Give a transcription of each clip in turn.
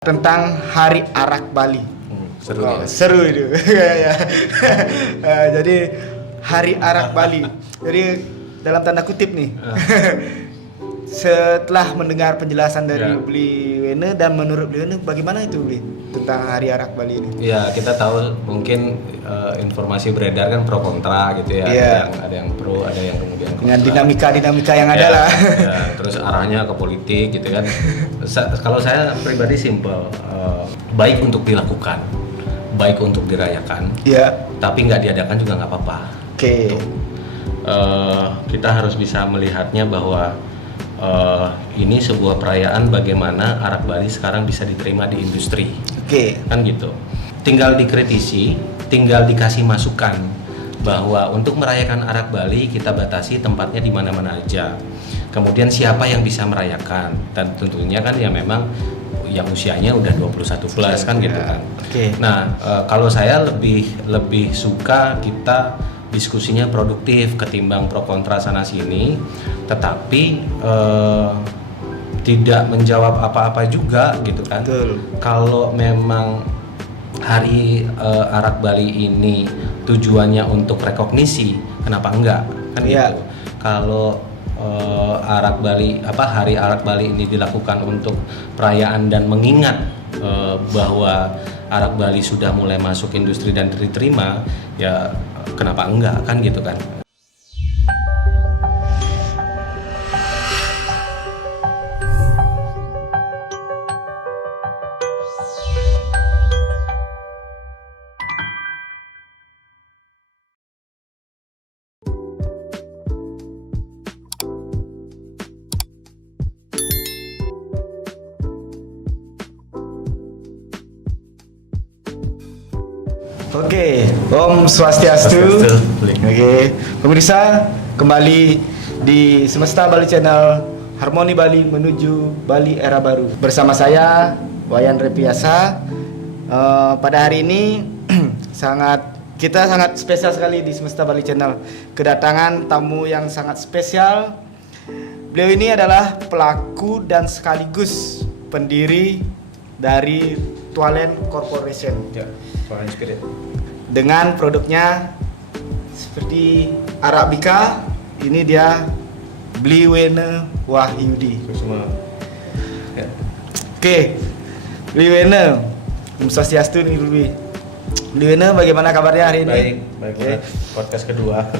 Tentang Hari Arak Bali. Seru ya. Seru itu. Ya. Jadi Hari Arak Bali. Jadi dalam tanda kutip nih. Setelah mendengar penjelasan dari Bli Wene, dan menurut Bli Wene bagaimana itu Bli tentang Hari Arak Bali ini? Ya, kita tahu mungkin informasi beredar kan pro kontra gitu ya. Ada yang pro, ada yang kemudian kontra. Dengan dinamika yang ada lah. Ya, terus arahnya ke politik gitu kan. Kalau saya pribadi simpel, baik untuk dilakukan, baik untuk dirayakan. Iya. Tapi nggak diadakan juga nggak apa-apa. Oke. Kita harus bisa melihatnya bahwa ini sebuah perayaan bagaimana Arak Bali sekarang bisa diterima di industri. Oke. Kan gitu. Tinggal dikritisi, tinggal dikasih masukan bahwa untuk merayakan Arak Bali kita batasi tempatnya di mana-mana aja. Kemudian siapa yang bisa merayakan, dan tentunya kan ya memang yang usianya udah 21 plus kan gitu kan. Oke. Nah, kalau saya lebih suka kita diskusinya produktif ketimbang pro kontra sana sini, tetapi tidak menjawab apa-apa juga gitu kan. Betul. Kalau memang Hari Arak Bali ini tujuannya untuk rekognisi, kenapa enggak kan gitu. Kalau Arak Bali Hari Arak Bali ini dilakukan untuk perayaan dan mengingat bahwa Arak Bali sudah mulai masuk industri dan diterima, ya kenapa enggak kan gitu kan. Oke, Om Swastiastu. Oke, pemirsa, kembali di Semesta Bali Channel, Harmoni Bali menuju Bali era baru. Bersama saya, Wayan Repiasa. Pada hari ini kita sangat spesial sekali di Semesta Bali Channel. Kedatangan tamu yang sangat spesial. Beliau ini adalah pelaku dan sekaligus pendiri dari Tualen Corporation. Ya, Tualen Spirit. Dengan produknya seperti Arabica, ini dia Bli Wene Wahyudi. Semua. Ya. Oke, Bli Wene, Om Swastiastu nih Bli Wene, bagaimana kabarnya hari ini? Baik. Oke. Podcast kedua.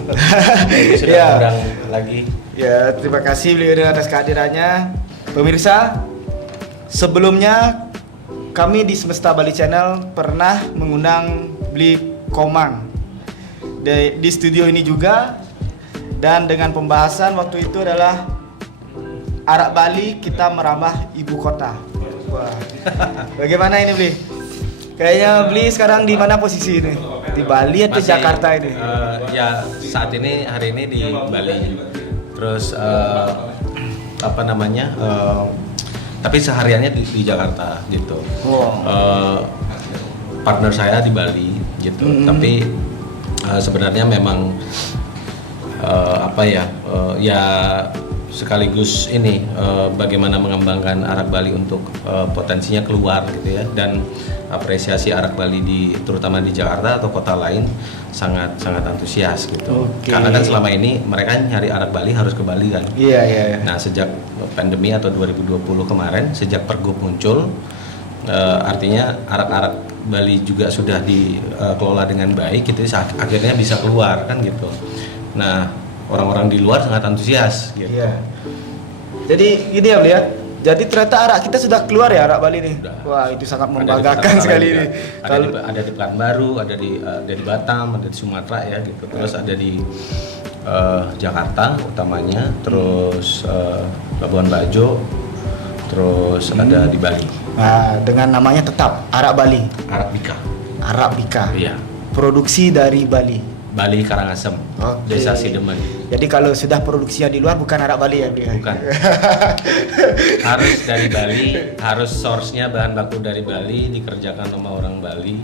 Jadi sudah Ya. undang lagi. Ya, terima kasih Bli Wene atas kehadirannya. Pemirsa, sebelumnya kami di Semesta Bali Channel pernah mengundang Bli Komang di studio ini juga, dan dengan pembahasan waktu itu adalah Arak Bali kita merambah ibu kota. Wah, bagaimana ini Bli? Kayaknya Bli sekarang di mana posisi ini? Di Bali atau Jakarta ini? Ya saat ini hari ini di Bali. Terus tapi sehariannya di Jakarta gitu. Wow. Partner saya di Bali gitu. Tapi sebenarnya memang ya sekaligus ini bagaimana mengembangkan Arak Bali untuk potensinya keluar gitu ya, dan apresiasi Arak Bali terutama di Jakarta atau kota lain sangat antusias gitu. Oke. Karena kan selama ini mereka nyari Arak Bali harus ke Bali kan. Iya. Nah, sejak pandemi atau 2020 kemarin, sejak Pergub muncul, artinya arak-arak Bali juga sudah dikelola dengan baik gitu, akhirnya bisa keluar kan gitu. Nah, orang-orang di luar sangat antusias gitu. Iya. Jadi gini ya Bli ya. Jadi ternyata arak kita sudah keluar ya, Arak Bali nih. Sudah. Wah, itu sangat Ada di membanggakan kota-kota sekali lain ini. juga. Ada di Pekanbaru, ada di Batam, ada di Sumatera ya gitu. Terus ada di Jakarta utamanya, terus Labuan Bajo, terus ada di Bali. Nah, dengan namanya tetap Arak Bali. Arabica. Iya. Produksi dari Bali. Bali Karangasem, Oke. Desa Sidemen. Jadi kalau sudah produksinya di luar bukan Arak Bali ya, Bli? Bukan. Harus dari Bali, harus source-nya bahan baku dari Bali, dikerjakan sama orang Bali,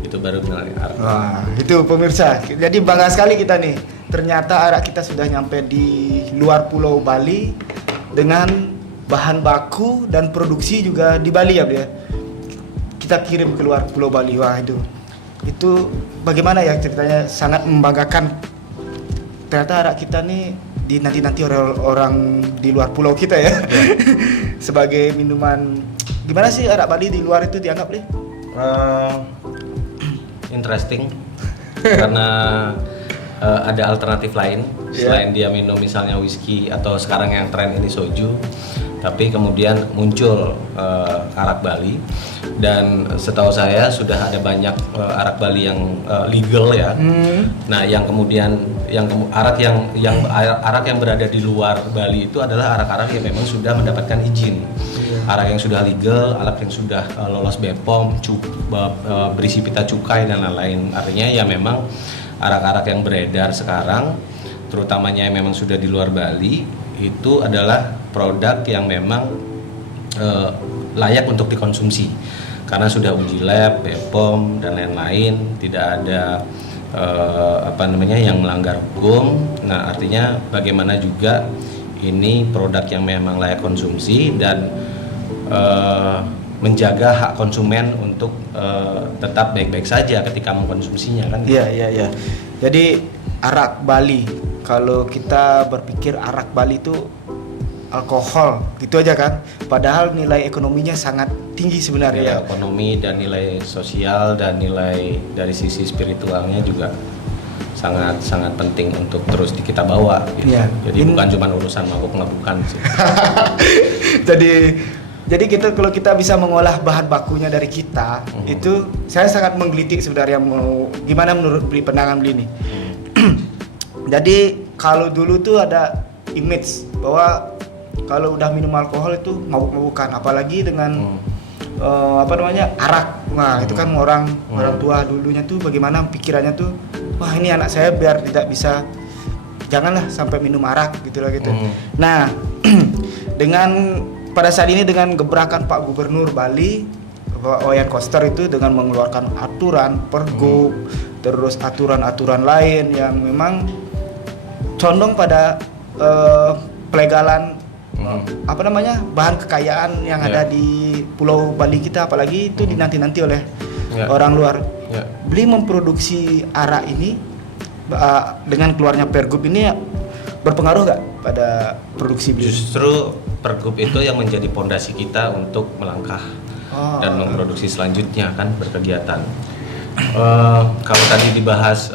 itu baru benar Arak. Wah, itu pemirsa. Jadi bangga sekali kita nih. Ternyata arak kita sudah nyampe di luar Pulau Bali dengan bahan baku dan produksi juga di Bali ya, Bli ya. kita kirim keluar Pulau Bali. Wah itu bagaimana ya ceritanya, sangat membanggakan. Ternyata arak kita nih dinanti-nanti orang di luar pulau kita ya. Sebagai minuman. Gimana sih arak Bali di luar itu dianggap nih? Interesting karena ada alternatif lain selain dia minum misalnya whisky atau sekarang yang tren ini soju, tapi kemudian muncul arak Bali, dan setahu saya sudah ada banyak arak Bali yang legal ya. Nah, yang kemudian arak yang berada di luar Bali itu adalah arak-arak yang memang sudah mendapatkan izin. Arak yang sudah legal, arak yang sudah lolos BPOM, berisi pita cukai dan lain-lain. Artinya ya memang arak-arak yang beredar sekarang, terutamanya yang memang sudah di luar Bali, itu adalah produk yang memang layak untuk dikonsumsi karena sudah uji lab, BPOM dan lain-lain, tidak ada yang melanggar hukum. Nah, artinya bagaimana juga ini produk yang memang layak konsumsi dan menjaga hak konsumen untuk tetap baik-baik saja ketika mengkonsumsinya kan. Iya. Jadi arak Bali, kalau kita berpikir arak Bali itu alkohol gitu aja kan, padahal nilai ekonominya sangat tinggi sebenarnya. Nilai ekonomi dan nilai sosial dan nilai dari sisi spiritualnya juga sangat penting untuk terus kita bawa gitu. Iya. Jadi bukan cuma urusan mabuk-mabukan sih. Jadi kalau kita bisa mengolah bahan bakunya dari kita, itu saya sangat menggelitik sebenarnya. Gimana menurut pandangan Beli nih? Jadi kalau dulu tuh ada image bahwa kalau udah minum alkohol itu mabuk-mabukan, apalagi dengan arak. Nah, itu kan orang tua dulunya tuh bagaimana pikirannya tuh, wah ini anak saya biar tidak bisa, janganlah sampai minum arak gitu. Nah, dengan pada saat ini dengan gebrakan Pak Gubernur Bali, Pak Wayan Koster itu dengan mengeluarkan aturan pergub, terus aturan-aturan lain yang memang condong pada pelegalan bahan kekayaan yang ada di Pulau Bali kita, apalagi itu dinanti-nanti oleh orang luar. Beli memproduksi arak ini dengan keluarnya pergub ini berpengaruh nggak pada produksi Beli? Justru pergub itu yang menjadi pondasi kita untuk melangkah dan memproduksi selanjutnya kan, berkegiatan. Kalau tadi dibahas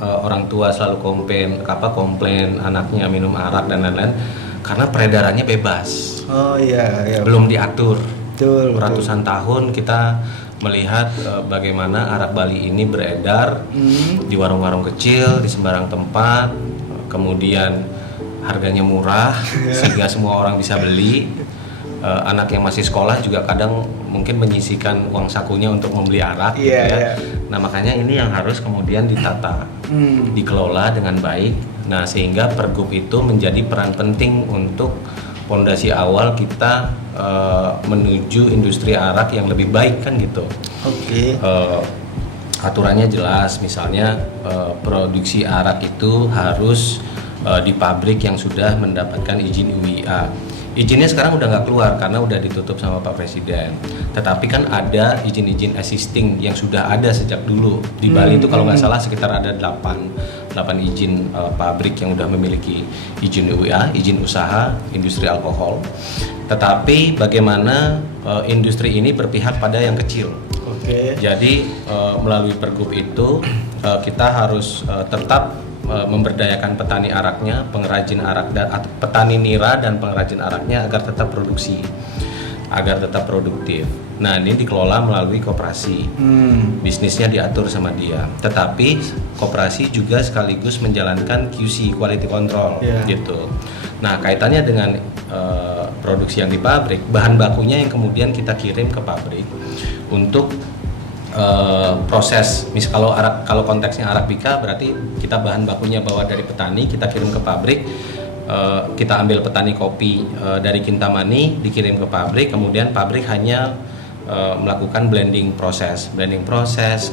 orang tua selalu komplain anaknya minum arak dan lain-lain, karena peredarannya bebas. Belum diatur. Betul. Ratusan tahun kita melihat bagaimana arak Bali ini beredar di warung-warung kecil di sembarang tempat, kemudian harganya murah sehingga semua orang bisa beli. Anak yang masih sekolah juga kadang mungkin menyisihkan uang sakunya untuk membeli arak gitu ya. Nah, makanya ini yang harus kemudian ditata, dikelola dengan baik. Nah, sehingga pergub itu menjadi peran penting untuk pondasi awal kita menuju industri arak yang lebih baik kan gitu. Aturannya jelas, misalnya produksi arak itu harus di pabrik yang sudah mendapatkan izin UIA. Izinnya sekarang udah nggak keluar karena udah ditutup sama Pak Presiden. Tetapi kan ada izin-izin existing yang sudah ada sejak dulu. Di Bali itu kalau nggak salah sekitar ada 8 izin pabrik yang udah memiliki izin UIA, izin usaha industri alkohol. Tetapi bagaimana industri ini berpihak pada yang kecil. Jadi melalui pergub itu kita harus tetap memberdayakan petani araknya, pengrajin arak dan petani nira dan pengrajin araknya agar tetap produksi, agar tetap produktif. Nah, ini dikelola melalui koperasi. Bisnisnya diatur sama dia. Tetapi koperasi juga sekaligus menjalankan QC, quality control gitu. Nah, kaitannya dengan produksi yang di pabrik, bahan bakunya yang kemudian kita kirim ke pabrik untuk proses. Kalau konteksnya Arabica berarti kita bahan bakunya bawa dari petani, kita kirim ke pabrik. Kita ambil petani kopi dari Kintamani, dikirim ke pabrik, kemudian pabrik hanya melakukan blending proses,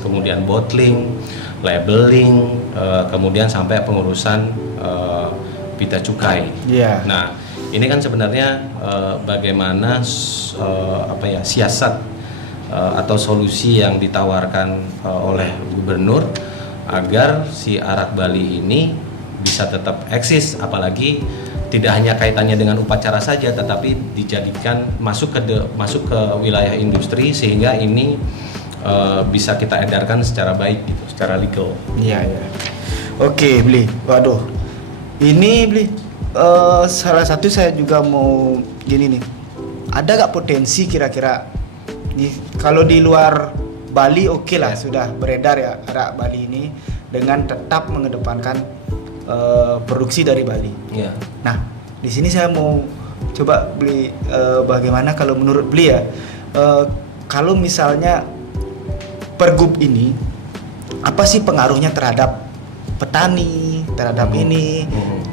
kemudian bottling, labeling, kemudian sampai pengurusan pita cukai. Nah, ini kan sebenarnya bagaimana siasat atau solusi yang ditawarkan oleh gubernur agar si arak Bali ini bisa tetap eksis, apalagi tidak hanya kaitannya dengan upacara saja, tetapi dijadikan masuk ke wilayah industri sehingga ini bisa kita edarkan secara baik gitu, secara legal. Iya, iya. Oke, Bli. Waduh. Ini Bli, salah satu saya juga mau gini nih. Ada gak potensi kira-kira kalau di luar Bali oke lah, sudah beredar ya arak Bali ini dengan tetap mengedepankan produksi dari Bali. Yeah. Nah, di sini saya mau coba Bli, bagaimana kalau menurut Bli ya, kalau misalnya pergub ini apa sih pengaruhnya terhadap petani, terhadap ini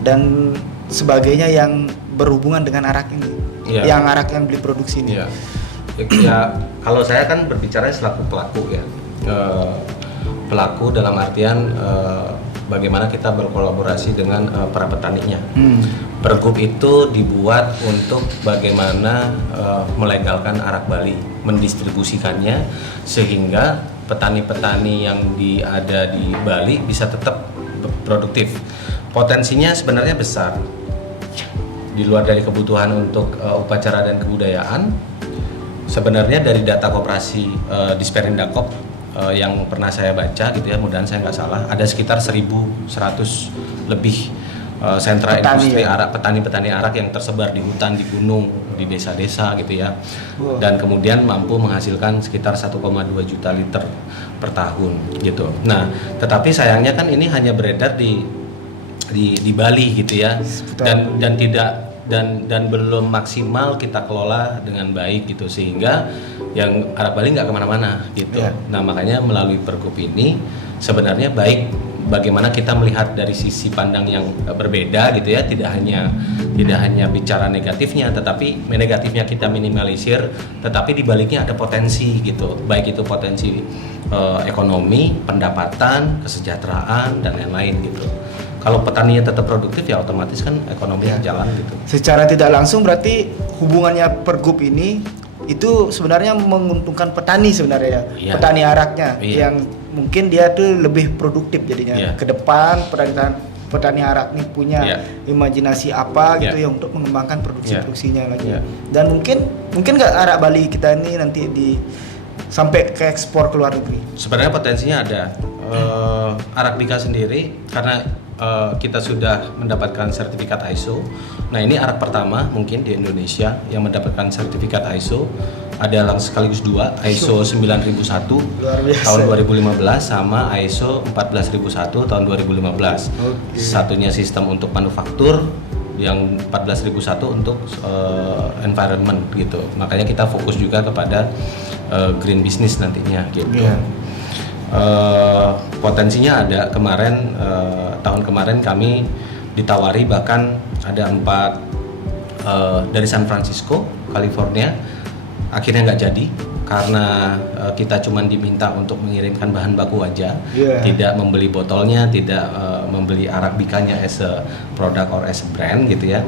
dan sebagainya yang berhubungan dengan arak ini, yang arak yang Bli produksi ini. Ya, kalau saya kan berbicara selaku pelaku ya, pelaku dalam artian bagaimana kita berkolaborasi dengan para petaninya. Pergub itu dibuat untuk bagaimana melegalkan arak Bali, mendistribusikannya sehingga petani-petani yang ada di Bali bisa tetap produktif. Potensinya sebenarnya besar. Di luar dari kebutuhan untuk upacara dan kebudayaan, sebenarnya dari data koperasi Disperindakob yang pernah saya baca gitu ya, mudah-mudahan saya nggak salah, ada sekitar 1.100 lebih sentra industri arak, petani-petani arak yang tersebar di hutan, di gunung, di desa-desa gitu ya. Dan kemudian mampu menghasilkan sekitar 1,2 juta liter per tahun gitu. Nah, tetapi sayangnya kan ini hanya beredar di Bali gitu ya. Dan belum maksimal kita kelola dengan baik gitu, sehingga yang arak Bali nggak kemana-mana gitu. Nah, makanya melalui pergub ini sebenarnya baik bagaimana kita melihat dari sisi pandang yang berbeda gitu ya, tidak hanya bicara negatifnya, tetapi negatifnya kita minimalisir, tetapi di baliknya ada potensi gitu, baik itu potensi ekonomi, pendapatan, kesejahteraan dan lain-lain gitu. Kalau petaninya tetap produktif ya otomatis kan ekonominya jalan gitu. Secara tidak langsung berarti hubungannya pergub ini itu sebenarnya menguntungkan petani sebenarnya ya. Petani araknya yang mungkin dia tuh lebih produktif jadinya. Ke depan petani arak ini punya imajinasi apa gitu ya untuk mengembangkan produksinya lagi. Dan mungkin nggak arak Bali kita ini nanti sampai ke ekspor ke luar negeri. Sebenarnya potensinya ada. Arabika sendiri karena kita sudah mendapatkan sertifikat ISO. Nah, ini arak pertama mungkin di Indonesia yang mendapatkan sertifikat ISO. Ada sekaligus dua, ISO 9001 tahun 2015 sama ISO 14001 tahun 2015. Satunya sistem untuk manufaktur, yang 14001 untuk environment gitu. Makanya kita fokus juga kepada green business nantinya gitu. Potensinya ada. Tahun kemarin kami ditawari, bahkan ada 4 dari San Francisco, California, akhirnya nggak jadi karena kita cuma diminta untuk mengirimkan bahan baku aja, tidak membeli botolnya, tidak membeli Arabikanya as a product or as a brand gitu ya.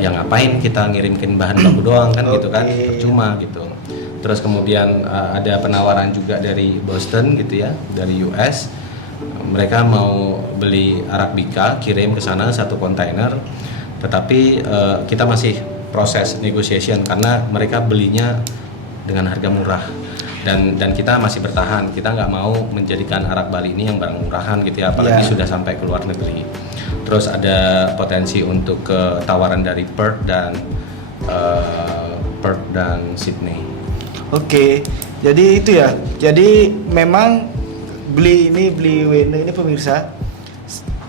Yang ngapain kita ngirimkin bahan baku doang kan gitu kan, percuma gitu. Terus kemudian ada penawaran juga dari Boston gitu ya, dari US. Mereka mau beli Arabika, kirim ke sana 1 kontainer. Tetapi kita masih proses negotiation karena mereka belinya dengan harga murah. Dan kita masih bertahan, kita nggak mau menjadikan arak Bali ini yang barang murahan gitu ya, apalagi sudah sampai ke luar negeri. Terus ada potensi untuk tawaran dari Perth dan Sydney. Oke, jadi itu ya. Jadi memang Bli Wene ini pemirsa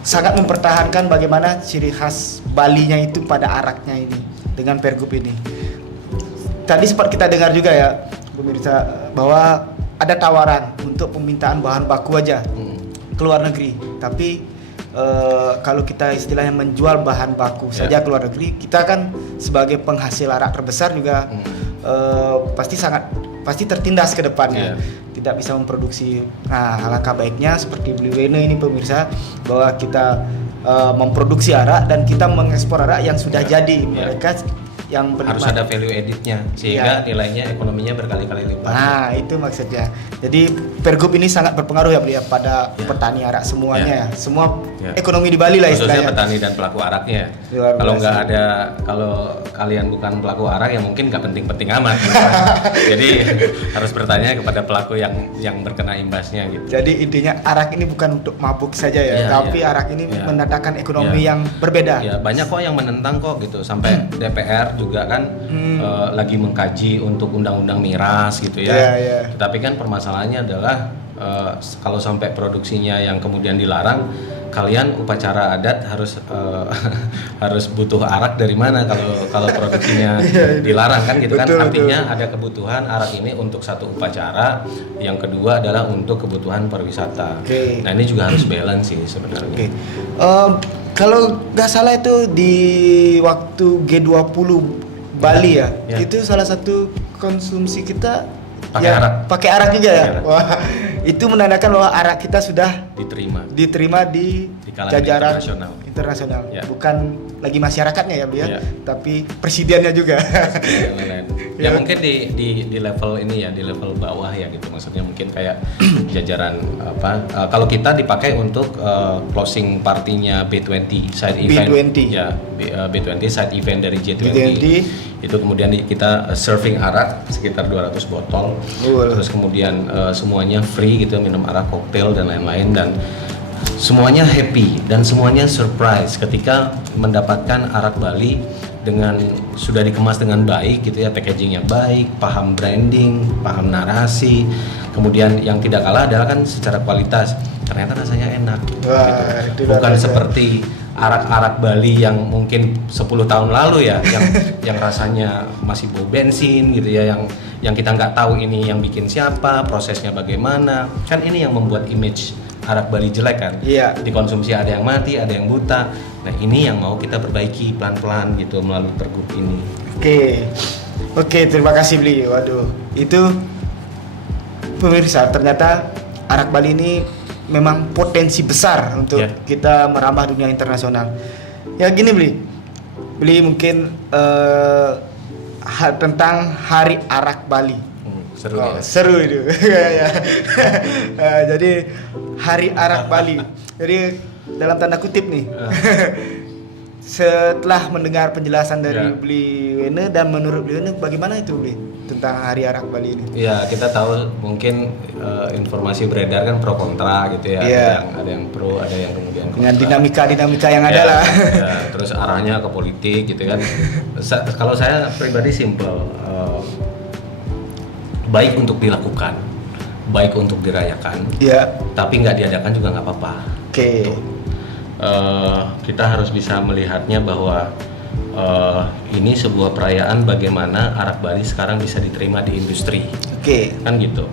sangat mempertahankan bagaimana ciri khas Balinya itu pada araknya ini dengan pergub ini. Tadi sempat kita dengar juga ya pemirsa bahwa ada tawaran untuk permintaan bahan baku aja ke luar negeri. Tapi kalau kita istilahnya menjual bahan baku saja ke luar negeri, kita kan sebagai penghasil arak terbesar juga pasti tertindas ke depannya. Tidak bisa memproduksi. Nah, alangkah baiknya seperti Bli Wene ini pemirsa, bahwa kita memproduksi arak dan kita mengekspor arak yang sudah jadi. Mereka yang harus ada value added-nya sehingga nilainya ekonominya berkali-kali lipat. Nah, itu maksudnya. Jadi Pergub ini sangat berpengaruh ya beliau pada petani arak semuanya ya. Semua ekonomi di Bali lah khususnya istilahnya. petani dan pelaku araknya. Luar Kalau biasa. nggak ada, kalau kalian bukan pelaku arak ya mungkin nggak penting-penting amat. Gitu. Jadi harus bertanya kepada pelaku yang berkena imbasnya gitu. Jadi intinya arak ini bukan untuk mabuk saja ya, tapi arak ini mendatangkan ekonomi yang berbeda. Ya, banyak kok yang menentang kok gitu. Sampai DPR juga kan lagi mengkaji untuk undang-undang miras gitu ya. Tetapi kan permasalahannya adalah kalau sampai produksinya yang kemudian dilarang, kalian upacara adat harus harus butuh arak dari mana kalau produksinya dilarang kan gitu kan. Artinya ada kebutuhan arak ini untuk satu upacara, yang kedua adalah untuk kebutuhan pariwisata. Nah ini juga harus balance sih sebenarnya. Kalau nggak salah itu di waktu G20 Bali ya, itu salah satu konsumsi kita pakai arak juga ya. Wah, itu menandakan bahwa arak kita sudah diterima di jajaran internasional. Bukan lagi masyarakatnya ya beliau, tapi presidennya juga. Ya mungkin di level ini ya, di level bawah ya gitu. Maksudnya mungkin kayak jajaran apa? Kalau kita dipakai untuk closing partinya B20 side event. Ya, B20 side event dari G20. Itu kemudian kita serving arak sekitar 200 botol. Terus kemudian semuanya free gitu, minum arak, koktail dan lain-lain, dan semuanya happy dan semuanya surprise ketika mendapatkan arak Bali dengan sudah dikemas dengan baik gitu ya, packagingnya baik, paham branding, paham narasi. Kemudian yang tidak kalah adalah kan secara kualitas ternyata rasanya enak. Gitu. Bukan seperti arak-arak Bali yang mungkin 10 tahun lalu ya, yang rasanya masih bau bensin gitu ya, yang kita nggak tahu ini yang bikin siapa, prosesnya bagaimana. Kan ini yang membuat image arak Bali jelek kan. Dikonsumsi ada yang mati, ada yang buta. Nah ini yang mau kita perbaiki pelan-pelan gitu melalui Pergub ini. Oke, terima kasih Bli. Waduh, itu pemirsa, ternyata arak Bali ini memang potensi besar untuk kita merambah dunia internasional. Ya gini Bli mungkin tentang Hari Arak Bali. Seru itu. Jadi Hari Arak Bali. Jadi dalam tanda kutip nih. Setelah mendengar penjelasan dari Bli Wene, dan menurut Bli Wene bagaimana itu Bli tentang Hari Arak Bali ini? Ya kita tahu mungkin informasi beredar kan pro kontra gitu ya. Ada yang pro, ada yang kemudian kontra. Dengan dinamika yang ada lah. Terus arahnya ke politik gitu kan. Kalau saya pribadi simple, baik untuk dilakukan, baik untuk dirayakan, tapi nggak diadakan juga nggak apa-apa. Kita harus bisa melihatnya bahwa ini sebuah perayaan bagaimana arak Bali sekarang bisa diterima di industri. Kan gitu.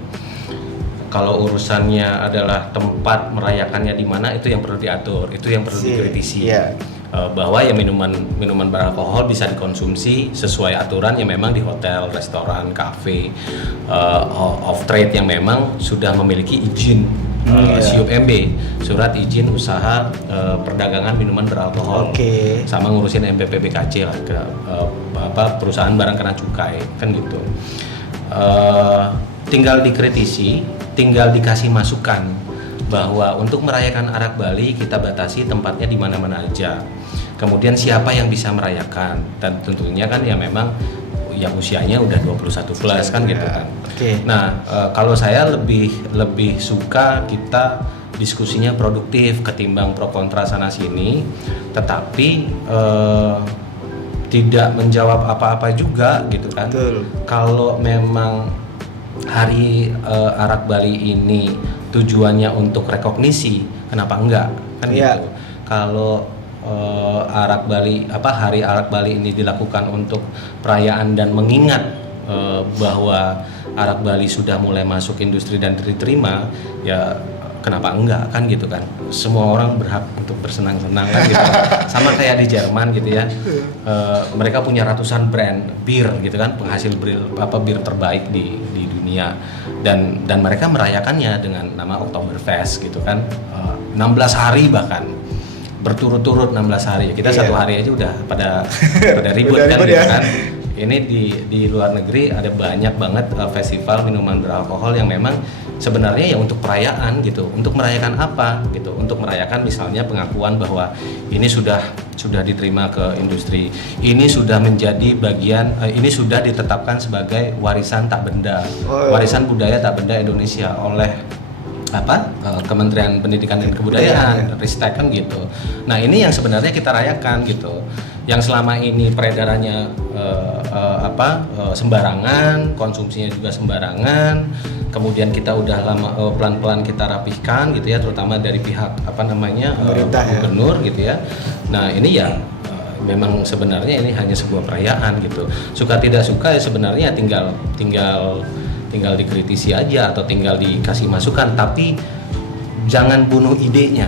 Kalau urusannya adalah tempat merayakannya di mana, itu yang perlu diatur, itu yang perlu dikritisi. Bahwa ya minuman beralkohol bisa dikonsumsi sesuai aturan yang memang di hotel, restoran, kafe, off trade yang memang sudah memiliki izin SIUP-MB, surat izin usaha perdagangan minuman beralkohol, sama ngurusin MPPBKC lah, perusahaan barang kena cukai kan gitu. Tinggal dikritisi, tinggal dikasih masukan bahwa untuk merayakan arak Bali kita batasi tempatnya di mana-mana aja. Kemudian siapa yang bisa merayakan, dan tentunya kan ya memang yang usianya udah 21 plus kan gitu kan. Nah, kalau saya lebih suka kita diskusinya produktif ketimbang pro kontra sana sini, tetapi tidak menjawab apa-apa juga gitu kan. Kalau memang Hari Arak Bali ini tujuannya untuk rekognisi, kenapa enggak kan gitu. Kalau Arak Bali Hari Arak Bali ini dilakukan untuk perayaan dan mengingat bahwa Arak Bali sudah mulai masuk industri dan diterima, ya kenapa enggak kan gitu kan. Semua orang berhak untuk bersenang-senang kan gitu. Sama kayak di Jerman gitu ya. Mereka punya ratusan brand bir gitu kan, penghasil bir terbaik di dunia, dan mereka merayakannya dengan nama Oktoberfest gitu kan, 16 hari bahkan. berturut-turut 16 hari. Kita Iya. 1 hari aja udah pada ribut Udah kan ribut gitu ya. kan. Ini di luar negeri ada banyak banget festival minuman beralkohol yang memang sebenarnya ya untuk perayaan gitu. Untuk merayakan apa gitu? Untuk merayakan misalnya pengakuan bahwa ini sudah diterima ke industri. Ini sudah menjadi bagian ini sudah ditetapkan sebagai warisan tak benda. Warisan budaya tak benda Indonesia oleh Kementerian Pendidikan dan Kebudayaan, Ristek kan gitu. Nah ini yang sebenarnya kita rayakan gitu. Yang selama ini peredarannya sembarangan, konsumsinya juga sembarangan. Kemudian kita udah lama pelan-pelan kita rapihkan gitu ya, terutama dari pihak pemerintah, gubernur gitu ya. Nah ini ya memang sebenarnya ini hanya sebuah perayaan gitu. Suka tidak suka ya sebenarnya tinggal dikritisi aja atau tinggal dikasih masukan, tapi jangan bunuh idenya,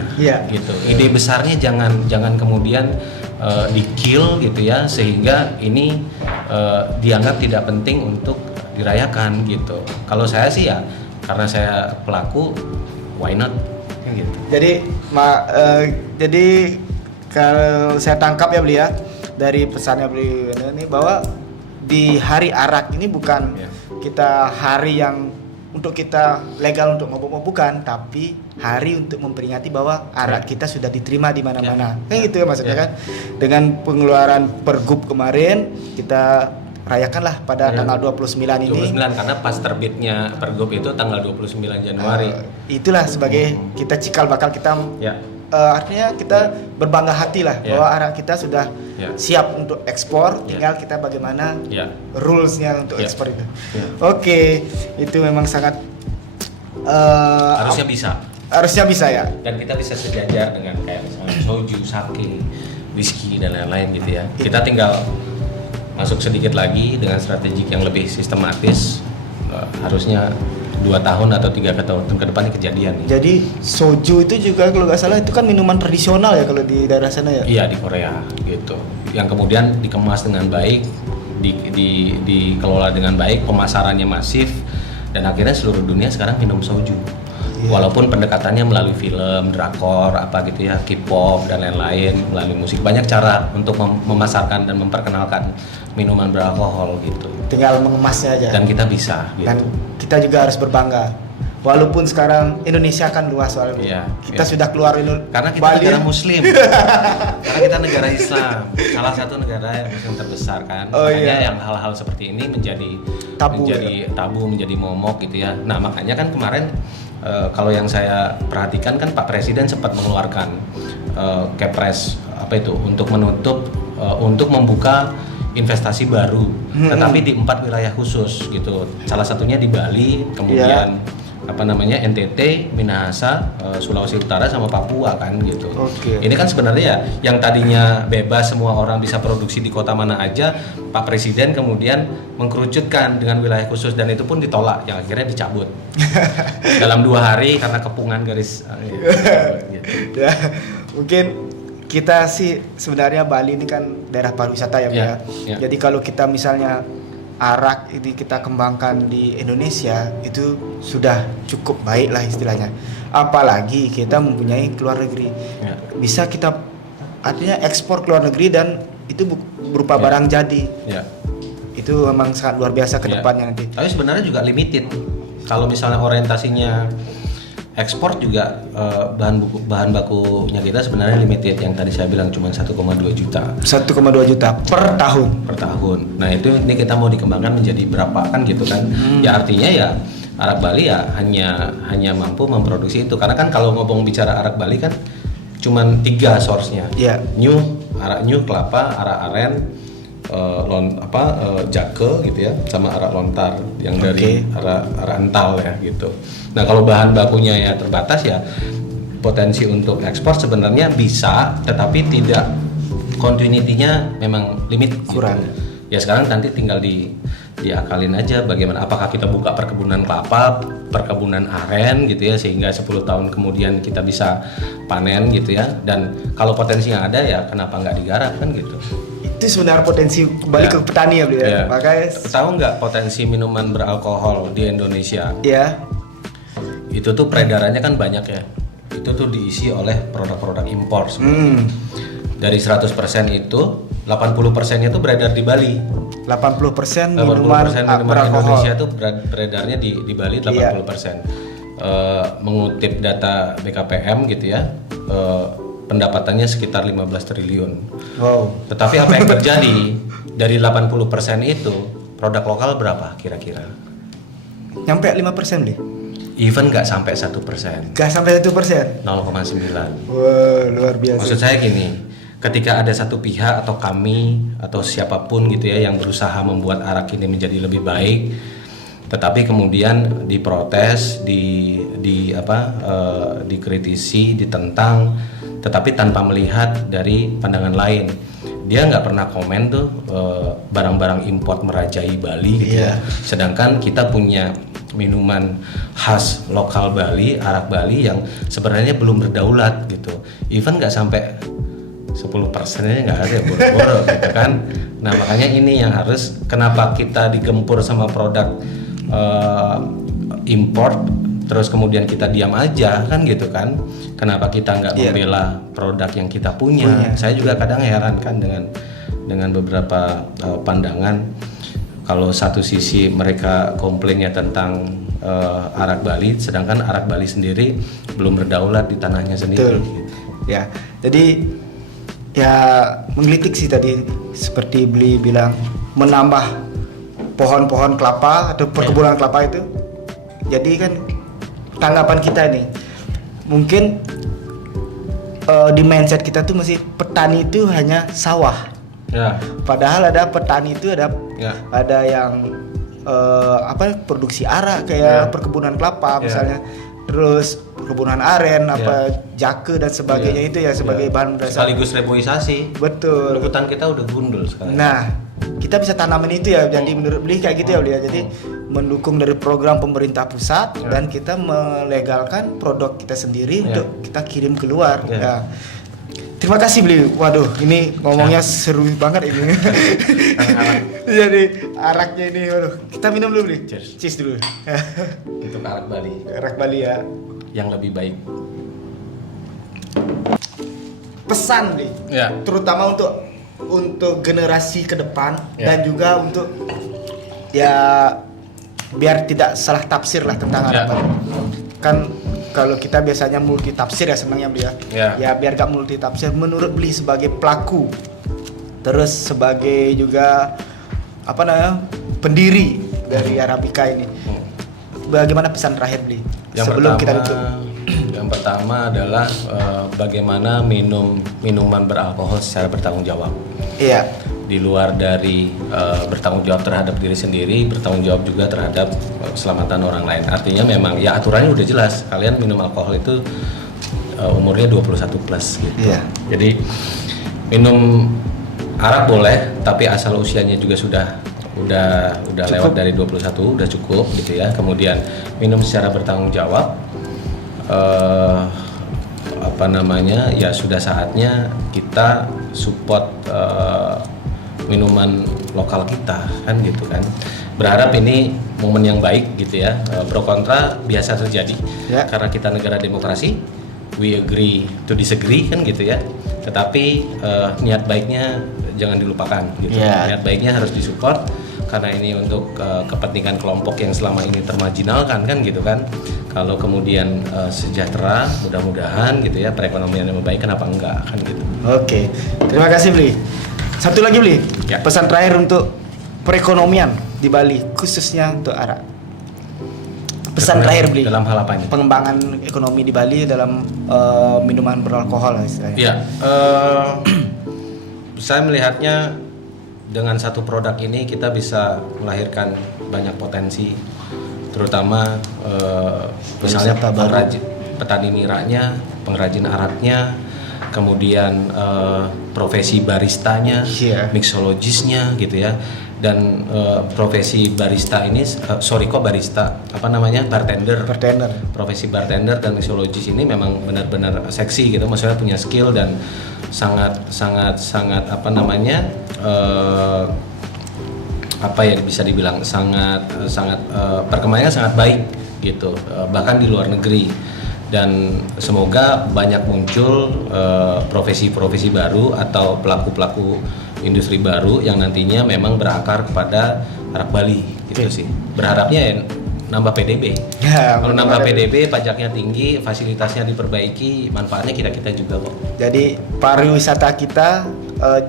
gitu. Ide besarnya jangan kemudian di-kill gitu ya, sehingga ini dianggap tidak penting untuk dirayakan gitu. Kalau saya sih ya karena saya pelaku, why not? Gitu. Jadi kalau saya tangkap ya beliau dari pesannya beliau ini bahwa di hari arak ini bukan kita hari yang untuk kita legal untuk mabuk bukan, tapi hari untuk memperingati bahwa arak kita sudah diterima di mana-mana. Kan gitu ya maksudnya kan. Dengan pengeluaran Pergub kemarin kita rayakanlah pada tanggal 29 ini. 29 karena pas terbitnya Pergub itu tanggal 29 Januari. Itulah sebagai kita cikal bakal kita artinya kita berbangga hati lah bahwa arak kita sudah siap untuk ekspor, tinggal kita bagaimana rules-nya untuk ekspor itu. Oke, itu memang sangat harusnya bisa ya. Dan kita bisa sejajar dengan kayak misalnya soju, sake, whisky dan lain-lain gitu ya. Kita tinggal masuk sedikit lagi dengan strategi yang lebih sistematis, harusnya 2 tahun atau 3 tahun ke depan ini kejadian nih. Jadi soju itu juga kalau nggak salah itu kan minuman tradisional ya kalau di daerah sana ya? Iya di Korea gitu. Yang kemudian dikemas dengan baik, dikelola dengan baik, pemasarannya masif, dan akhirnya seluruh dunia sekarang minum soju. Walaupun pendekatannya melalui film, drakor, apa gitu ya, K-pop dan lain-lain, melalui musik, banyak cara untuk memasarkan dan memperkenalkan minuman beralkohol gitu. Tinggal mengemasnya aja. Dan kita bisa. Gitu. Dan kita juga harus berbangga. Walaupun sekarang Indonesia kan luas soalnya. Kita sudah keluar karena kita Bali. Negara Muslim. Karena kita negara Islam, salah satu negara yang Muslim terbesar kan. Makanya yang hal-hal seperti ini menjadi tabu, menjadi momok gitu ya. Nah makanya kan kemarin kalau yang saya perhatikan kan Pak Presiden sempat mengeluarkan Kepres untuk menutup untuk membuka investasi baru, tetapi di 4 wilayah khusus gitu. Salah satunya di Bali, kemudian NTT, Minahasa, Sulawesi Utara sama Papua kan gitu. Ini kan sebenarnya ya yang tadinya bebas semua orang bisa produksi di kota mana aja, Pak Presiden kemudian mengkerucutkan dengan wilayah khusus dan itu pun ditolak, yang akhirnya dicabut dalam 2 hari karena kepungan garis. Gitu. Ya, mungkin kita sih sebenarnya Bali ini kan daerah pariwisata ya. Jadi kalau kita misalnya arak ini kita kembangkan di Indonesia itu sudah cukup baik lah istilahnya. Apalagi kita mempunyai keluar negeri, bisa kita artinya ekspor ke luar negeri dan itu berupa barang jadi. Itu memang sangat luar biasa ke depannya nanti. Tapi sebenarnya juga limited. Kalau misalnya orientasinya ekspor juga bahan bakunya kita sebenarnya limited, yang tadi saya bilang cuma 1,2 juta. 1,2 juta per tahun. Nah ini kita mau dikembangkan menjadi berapa kan gitu kan? Ya artinya ya arak Bali ya hanya mampu memproduksi itu, karena kan kalau ngomong bicara arak Bali kan cuma 3 source-nya. Arak new, kelapa, arak aren, jake gitu ya, sama arak lontar yang dari arak ental ya gitu. Nah kalau bahan bakunya ya terbatas ya, potensi untuk ekspor sebenarnya bisa, tetapi tidak, continuity-nya memang limit kurang. Gitu. Ya sekarang nanti tinggal diakalin aja bagaimana, apakah kita buka perkebunan kelapa, perkebunan aren gitu ya, sehingga 10 tahun kemudian kita bisa panen gitu ya, dan kalau potensinya ada ya kenapa nggak digarap kan gitu. Itu sebenarnya potensi kembali ke petani ya beliau. Makanya tahu nggak potensi minuman beralkohol di Indonesia? Iya. Itu tuh peredarannya kan banyak ya. itu tuh diisi oleh produk-produk impor sebenarnya. Dari 100% itu 80%-nya itu beredar di Bali. 80% 80% minuman minuman beralkohol. Indonesia itu beredarnya di Bali 80%. Mengutip data BKPM gitu ya, pendapatannya sekitar 15 triliun. Wow. Tetapi apa yang terjadi dari 80% itu produk lokal berapa kira-kira? Nyampe 5% nih. Even nggak sampai 1%, Gak sampai 1%. 0,9. Wah, luar biasa. Maksud saya gini, ketika ada satu pihak atau kami atau siapapun gitu ya yang berusaha membuat arak ini menjadi lebih baik, tetapi kemudian diprotes, dikritisi, ditentang, tetapi tanpa melihat dari pandangan lain. Dia nggak pernah komen tuh barang-barang import merajai Bali gitu ya. Sedangkan kita punya minuman khas lokal Bali, arak Bali yang sebenarnya belum berdaulat gitu. Even nggak sampai 10%-nya nggak ada, boro-boro gitu kan. Nah makanya ini yang harus, kenapa kita digempur sama produk import, terus kemudian kita diam aja kan gitu kan. Kenapa kita nggak membela produk yang kita punya? Saya juga kadang heran kan dengan beberapa pandangan. Kalau satu sisi mereka komplainnya tentang arak Bali, sedangkan arak Bali sendiri belum berdaulat di tanahnya sendiri. Betul. Ya, jadi ya menggelitik sih tadi seperti Bli bilang, menambah pohon-pohon kelapa atau perkebunan kelapa itu. Jadi kan tanggapan kita nih, mungkin di mindset kita tuh masih petani itu hanya sawah. Ya. Padahal ada petani itu ada yang produksi arak kayak perkebunan kelapa misalnya, terus perkebunan aren, jake dan sebagainya itu ya sebagai bahan dasar. Sekaligus reboisasi. Betul. Hutan kita udah gundul sekarang. Nah, kita bisa tanamin itu ya. Jadi menurut Beli kayak gitu ya Beli ya. Jadi mendukung dari program pemerintah pusat dan kita melegalkan produk kita sendiri untuk kita kirim keluar. Ya. Terima kasih Beli. Waduh, ini ngomongnya seru banget ini. Jadi araknya ini, waduh. Kita minum dulu Beli. Cheers dulu. Untuk arak Bali. Arak Bali ya. Yang lebih baik. Pesan Beli. Ya. Terutama untuk generasi ke depan dan juga untuk ya biar tidak salah tafsir lah tentang arak Bali. Kan kalau kita biasanya multi tafsir ya, senangnya Beli ya. Ya biar gak multi tafsir, menurut Beli sebagai pelaku, terus sebagai juga pendiri dari Arabica ini, bagaimana pesan terakhir Beli sebelum kita tutup? Yang pertama adalah bagaimana minuman beralkohol secara bertanggung jawab. Iya. Di luar dari bertanggung jawab terhadap diri sendiri, bertanggung jawab juga terhadap keselamatan orang lain. Artinya memang ya aturannya udah jelas, kalian minum alkohol itu umurnya 21 plus gitu. Iya. Jadi minum arak boleh, tapi asal usianya juga udah lewat dari 21, udah cukup gitu ya. Kemudian minum secara bertanggung jawab. Ya sudah saatnya kita support minuman lokal kita kan gitu kan. Berharap ini momen yang baik gitu ya. Pro kontra biasa terjadi karena kita negara demokrasi, we agree to disagree kan gitu ya. Tetapi niat baiknya jangan dilupakan gitu. Niat baiknya harus disupport karena ini untuk kepentingan kelompok yang selama ini termarginalkan kan gitu kan. Kalau kemudian sejahtera, mudah-mudahan gitu ya, perekonomian yang baik, kenapa enggak kan gitu. Oke, terima kasih Bli. Satu lagi Bli, pesan terakhir untuk perekonomian di Bali, khususnya untuk arak. Pesan terakhir Bli. Dalam hal apa ini? Pengembangan ekonomi di Bali dalam minuman beralkohol istilahnya. Iya, saya melihatnya dengan satu produk ini kita bisa melahirkan banyak potensi, terutama misalnya petani niranya, pengrajin araknya, kemudian profesi baristanya, mixologisnya gitu ya. Dan profesi barista ini, bartender. Profesi bartender dan mixologis ini memang benar-benar seksi gitu, maksudnya punya skill dan sangat bisa dibilang sangat perkembangannya sangat baik gitu, bahkan di luar negeri. dan semoga banyak muncul profesi-profesi baru atau pelaku-pelaku industri baru yang nantinya memang berakar kepada Arak Bali gitu sih. Berharapnya ya nambah PDB. Ya, kalau nambah benar. PDB, pajaknya tinggi, fasilitasnya diperbaiki, manfaatnya kita juga kok. Jadi pariwisata kita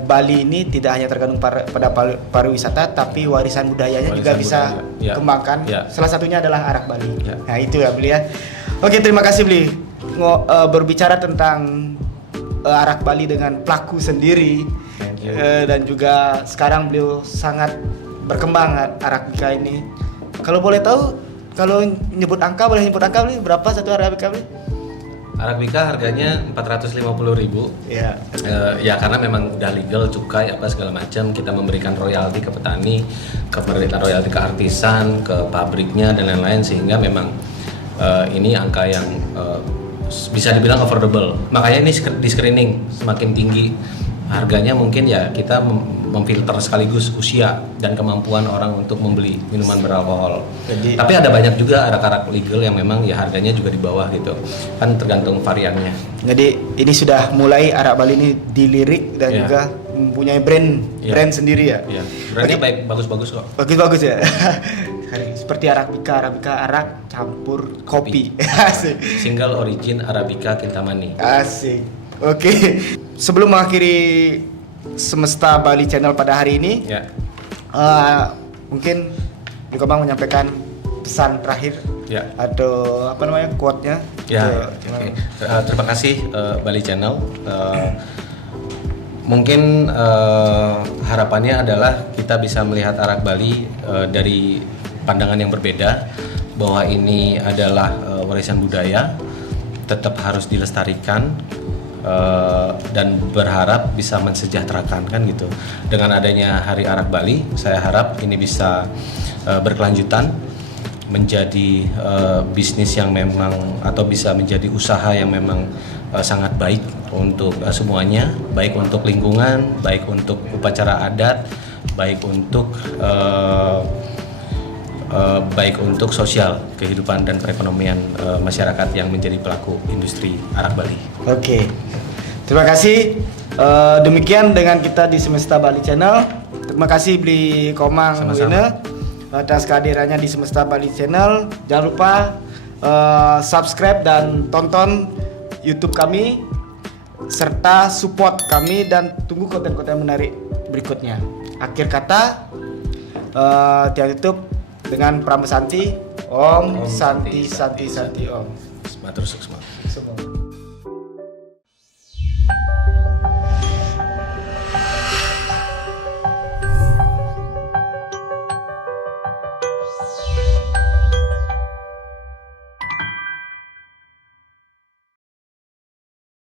Bali ini tidak hanya tergantung pada pariwisata, tapi warisan budayanya juga Warisan bisa budaya. Ya. kembangkan. Ya. Salah satunya adalah Arak Bali. Ya. Nah itu ya Beli ya. Oke, terima kasih Beli. Berbicara tentang Arak Bali dengan pelaku sendiri. Thank you. Dan juga sekarang beliau sangat berkembang Arabika ini. Kalau boleh tahu, kalau nyebut angka, boleh nyebut angka Beli? Berapa satu Arabika Beli? Arabika harganya 450.000. Iya. Ya karena memang udah legal, cukai apa segala macam, kita memberikan royalti ke petani, memberikan royalti ke artisan, ke pabriknya dan lain-lain, sehingga memang ini angka yang bisa dibilang affordable. Makanya ini di screening semakin tinggi harganya, mungkin ya kita memfilter sekaligus usia dan kemampuan orang untuk membeli minuman beralkohol. Tapi ada banyak juga arak-arak legal yang memang ya harganya juga di bawah gitu, kan tergantung variannya. Jadi ini sudah mulai Arak Bali ini dilirik dan Ya. juga mempunyai brand sendiri ya. Ya, brandnya baik, bagus-bagus kok. Bagus-bagus ya. Seperti Arabika arak campur kopi. Asik. Single origin Arabica Kintamani. Asik. Oke. Sebelum mengakhiri Semesta Bali Channel pada hari ini, Ya. mungkin juga Bang menyampaikan pesan terakhir Ya. atau apa namanya quote-nya. Ya, oke. Terima kasih Bali Channel. Mungkin harapannya adalah kita bisa melihat Arak Bali dari pandangan yang berbeda, bahwa ini adalah warisan budaya, tetap harus dilestarikan, dan berharap bisa mensejahterakan kan gitu. Dengan adanya Hari Arak Bali, saya harap ini bisa berkelanjutan menjadi bisnis yang memang, atau bisa menjadi usaha yang memang sangat baik untuk semuanya, baik untuk lingkungan, baik untuk upacara adat, baik untuk sosial, kehidupan dan perekonomian masyarakat yang menjadi pelaku industri arak Bali. Oke. Terima kasih. Demikian dengan kita di Semesta Bali Channel. Terima kasih Beli Komang Sama-sama. Wina atas kehadirannya di Semesta Bali Channel. Jangan lupa subscribe dan tonton YouTube kami, serta support kami dan tunggu konten-konten menarik berikutnya. Akhir kata, tiap tutup dengan Pramesanti. Om Santi Santi Santi Om. Matur suksma. Semua.